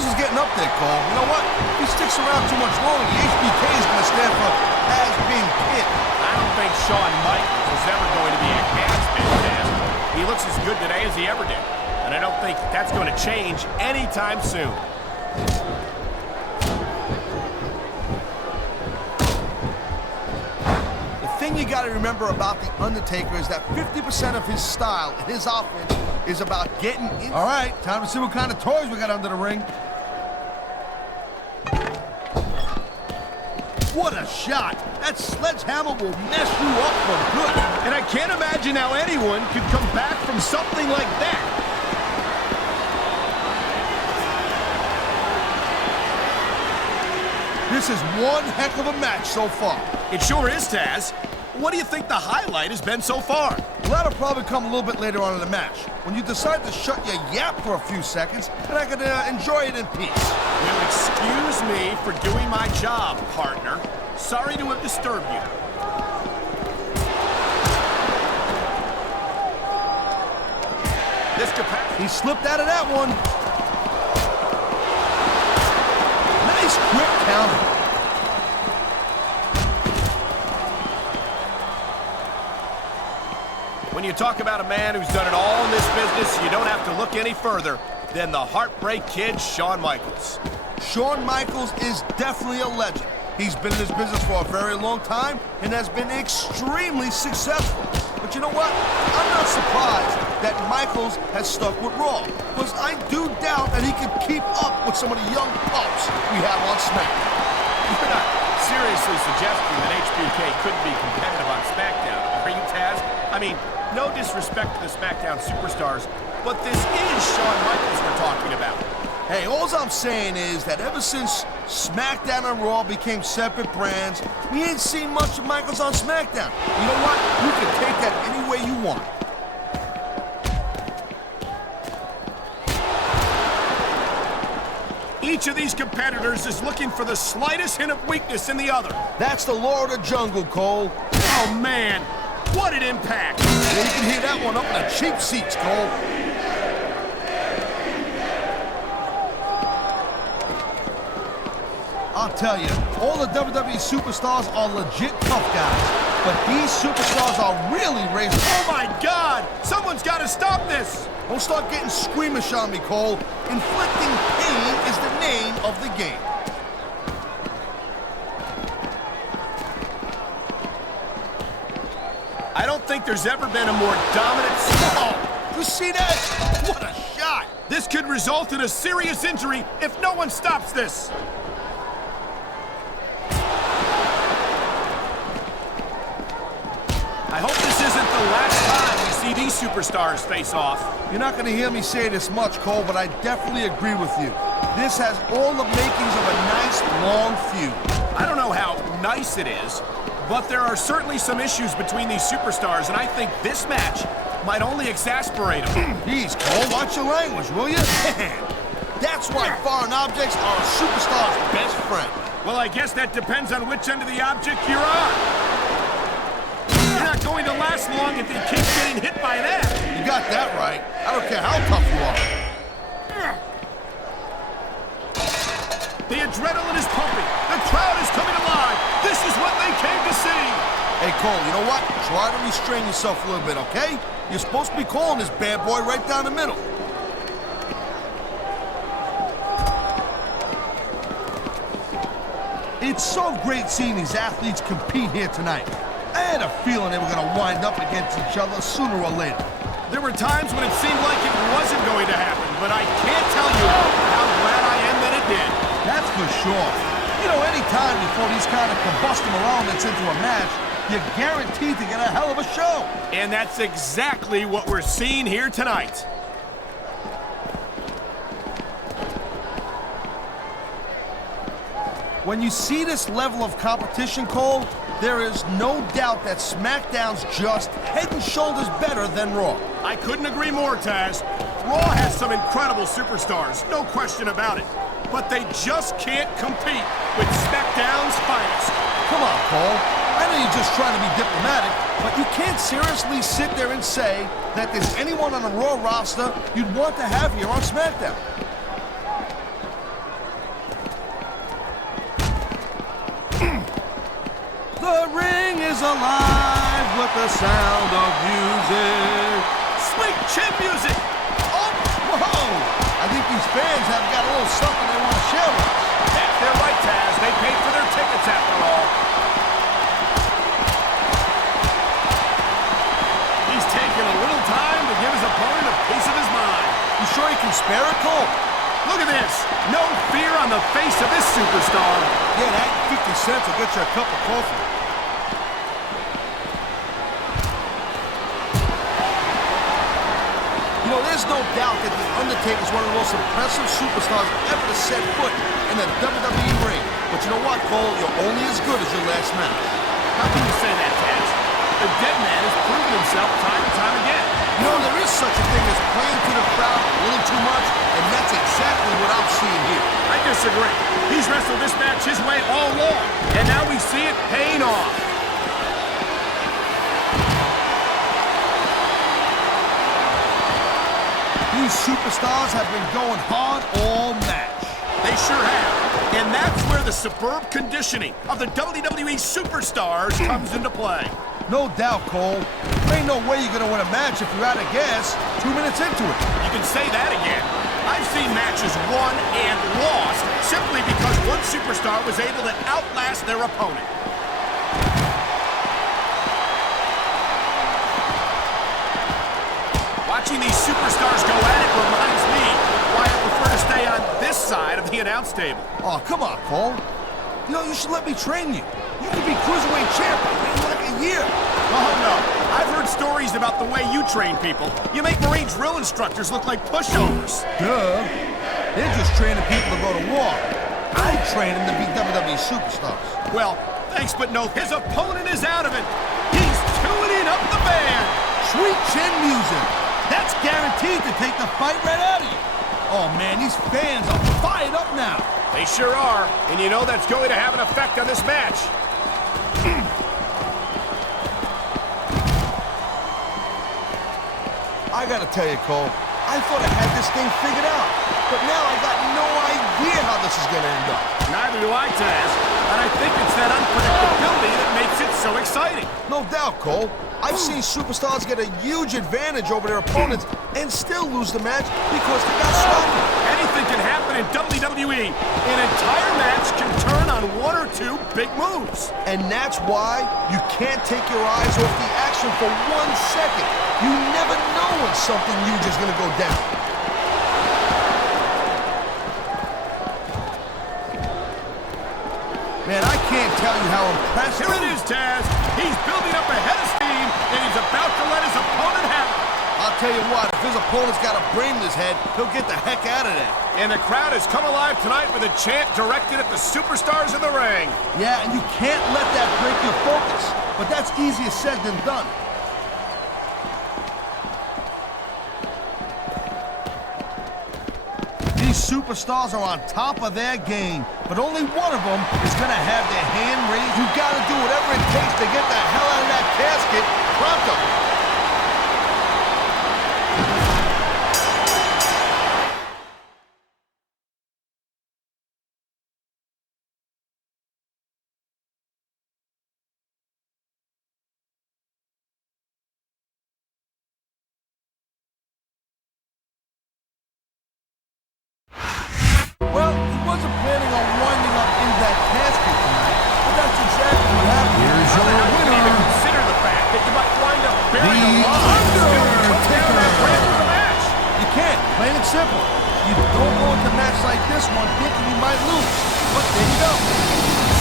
numbers is getting up there, Cole. You know what? If he sticks around too much longer, the HBK is going to stand for has-been kid. I don't think Shawn Michaels is ever going to be a has-been kid. He looks as good today as he ever did. And I don't think that's going to change anytime soon. The thing you got to remember about The Undertaker is that 50% of his style and his offense is about getting in. All right, time to see what kind of toys we got under the ring. What a shot! That sledgehammer will mess you up for good. And I can't imagine how anyone could come back from something like that. This is one heck of a match so far. It sure is, Taz. What do you think the highlight has been so far? Well, that'll probably come a little bit later on in the match, when you decide to shut your yap for a few seconds, and I can enjoy it in peace. Well, excuse me for doing my job, partner. Sorry to have disturbed you. This capacity... He slipped out of that one. Nice quick counter. When you talk about a man who's done it all in this business, you don't have to look any further than the Heartbreak Kid, Shawn Michaels. Shawn Michaels is definitely a legend. He's been in this business for a very long time and has been extremely successful. But you know what? I'm not surprised that Michaels has stuck with Raw, because I do doubt that he can keep up with some of the young pups we have on SmackDown. You're not seriously suggesting that HBK couldn't be competitive on SmackDown, are you, Taz? I mean, no disrespect to the SmackDown superstars, but this is Shawn Michaels we're talking about. Hey, all I'm saying is that ever since SmackDown and Raw became separate brands, we ain't seen much of Michaels on SmackDown. You know what? You can take that any way you want. Each of these competitors is looking for the slightest hint of weakness in the other. That's the law of the jungle, Cole. Oh, man. What an impact. Yeah, you can hear that one up in the cheap seats, Cole. I'll tell you, all the WWE superstars are legit tough guys, but these superstars are really raised. Oh my God! Someone's got to stop this! Don't start getting squeamish on me, Cole. Inflicting pain is the name of the game. I don't think there's ever been a more dominant... Oh, you see that? What a shot! This could result in a serious injury if no one stops this. I hope this isn't the last time we see these superstars face off. You're not going to hear me say this much, Cole, but I definitely agree with you. This has all the makings of a nice, long feud. I don't know how nice it is, but there are certainly some issues between these superstars, and I think this match might only exasperate them. Jeez, Cole, watch your language, will you? That's why foreign objects are a superstar's best friend. Well, I guess that depends on which end of the object you're on. You're not going to last long if you keep getting hit by that. You got that right. I don't care how tough you are. The adrenaline is pumping. The crowd is coming alive. This is what they came to see. Hey, Cole, you know what? Try to restrain yourself a little bit, okay? You're supposed to be calling this bad boy right down the middle. It's so great seeing these athletes compete here tonight. I had a feeling they were going to wind up against each other sooner or later. There were times when it seemed like it wasn't going to happen, but I can't tell you how glad I am that it did. That's for sure. You know, any time you throw these kind of combusting elements into a match, you're guaranteed to get a hell of a show. And that's exactly what we're seeing here tonight. When you see this level of competition, Cole, there is no doubt that SmackDown's just head and shoulders better than Raw. I couldn't agree more, Taz. Raw has some incredible superstars, no question about it. But they just can't compete with SmackDown's finest. Come on, Cole. I know you're just trying to be diplomatic, but you can't seriously sit there and say that there's anyone on the Raw roster you'd want to have here on SmackDown. The ring is alive with the sound of music. Sweet chin music. Oh, Whoa! I think these fans have got a little something they want to share with us. that's their right, Taz. They paid for their tickets after all. He's taking a little time to give his opponent a piece of his mind. You sure you can spare it, Cole? Look at this. No fear on the face of this superstar. Yeah, that 50 cents will get you a cup of coffee. You know, there's no doubt that The Undertaker is one of the most impressive superstars ever to set foot in the WWE ring. But you know what, Cole? You're only as good as your last match. How can you say that, Taz? The dead man has proven himself time and time again. You know, there is such a thing as playing to the crowd a little too much, and that's exactly what I'm seeing here. I disagree. He's wrestled this match his way all along, and now we see it paying off. These superstars have been going hard all match. They sure have. And that's where the superb conditioning of the WWE superstars comes into play. No doubt, Cole. There ain't no way you're going to win a match if you're out of gas 2 minutes into it. You can say that again. I've seen matches won and lost simply because one superstar was able to outlast their opponent. Watching these superstars go at it reminds me why I prefer to stay on this side of the announce table. Oh, come on, Cole. You know, you should let me train you. You could be cruiserweight champion in like a year. Oh, no. I've heard stories about the way you train people. You make Marine drill instructors look like pushovers. Duh. They're just training people to go to war. I train them to be WWE superstars. Well, thanks, but no. His opponent is out of it. He's tuning up the band. Sweet chin music. That's guaranteed to take the fight right out of you. Oh, man, these fans are fired up now. They sure are, and you know that's going to have an effect on this match. I gotta tell you, Cole, I thought I had this thing figured out, but now I got no idea how this is gonna end up. Neither do I, Taz, and I think it's that unpredictability that makes it so exciting. No doubt, Cole. I've seen superstars get a huge advantage over their opponents and still lose the match because they got sloppy. Anything can happen in WWE. An entire match can turn on one or two big moves. And that's why you can't take your eyes off the action for 1 second. You never know when something huge is gonna go down. Man, I can't tell you how impressed... Here it is, Taz. He's building up a head of steam, and he's about to let his opponent have it. I'll tell you what, if his opponent's got a brain in his head, he'll get the heck out of there. And the crowd has come alive tonight with a chant directed at the superstars in the ring. Yeah, and you can't let that break your focus. But that's easier said than done. These superstars are on top of their game, but only one of them is going to have their hand raised. You got to do whatever it takes to get the hell out of that casket pronto. Well, he wasn't planning on winding up in that casket tonight, but that's exactly what happened. Here's your winner. Consider the fact that you might wind up burying a lot. You can't, plain and simple. You don't go into a match like this one thinking you might lose. But there you go.